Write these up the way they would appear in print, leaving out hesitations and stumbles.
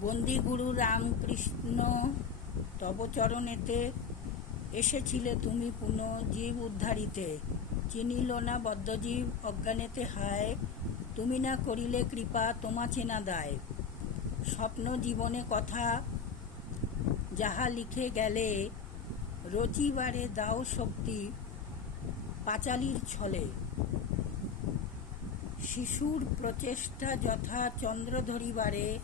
বন্দি গুরু রামকৃষ্ণ তব চরণেতে এসেছিলে তুমি পুনঃ জীব উদ্ধারিতে। চিনিল না বদ্ধজীব অজ্ঞানেতে হায়, তুমি না করিলে কৃপা তোমা চেনা দায়। স্বপ্ন জীবনে কথা যাহা লিখে গেলে, রচিবারে দাও শক্তি পাঁচালীর ছলে। শিশুর প্রচেষ্টা যথা চন্দ্র ধরিবারে,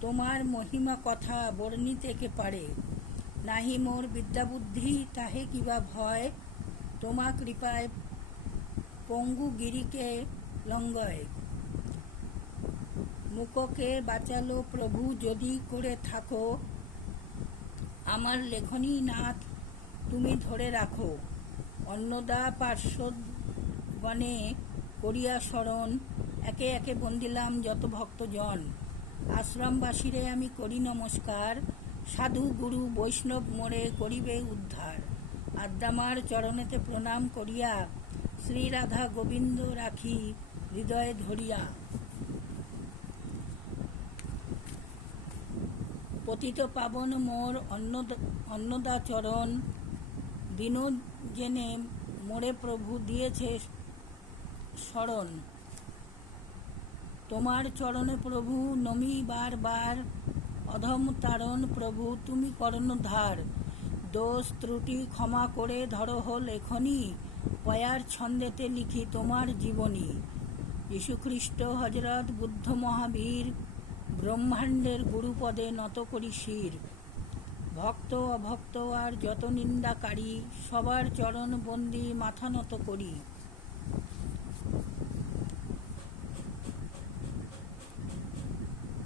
তোমার মহিমা কথা বর্ণিতে কে পারে। নাহি মোর বিদ্যাবুদ্ধি তাহে কিবা ভয়, তোমা কৃপায় পঙ্গু গিরিকে লঙ্ঘয়। মুককে বাঁচালো প্রভু যদি করে থাকো, আমার লেখনী নাথ তুমি ধরে রাখো। অন্নদা পার্শ্বদগণে করিয়া স্মরণ, একে একে বন্দিলাম যত ভক্তজন। আশ্রমবাসীরে আমি করি নমস্কার, সাধু গুরু বৈষ্ণব মোরে করিবে উদ্ধার। আদ্যামার চরণেতে প্রণাম করিয়া, শ্রী রাধা গোবিন্দ রাখি হৃদয়ে ধরিয়া। পতিত পাবন মোর অন্নদা চরণ, দিন জেনে মোরে প্রভু দিয়েছে শরণ। তোমার চরণে প্রভু নমি বার বার, অধম তারণ প্রভু তুমি কর্ণধার। দোষ ত্রুটি ক্ষমা করে ধরহ লেখনী, পয়ার ছন্দেতে লিখি তোমার জীবনী। যীশুখ্রিস্ট হজরত বুদ্ধ মহাবীর, ব্রহ্মাণ্ডের গুরুপদে নত করি শির। ভক্ত অভক্ত আর যত নিন্দাকারী, সবার চরণ বন্দি মাথা নত করি।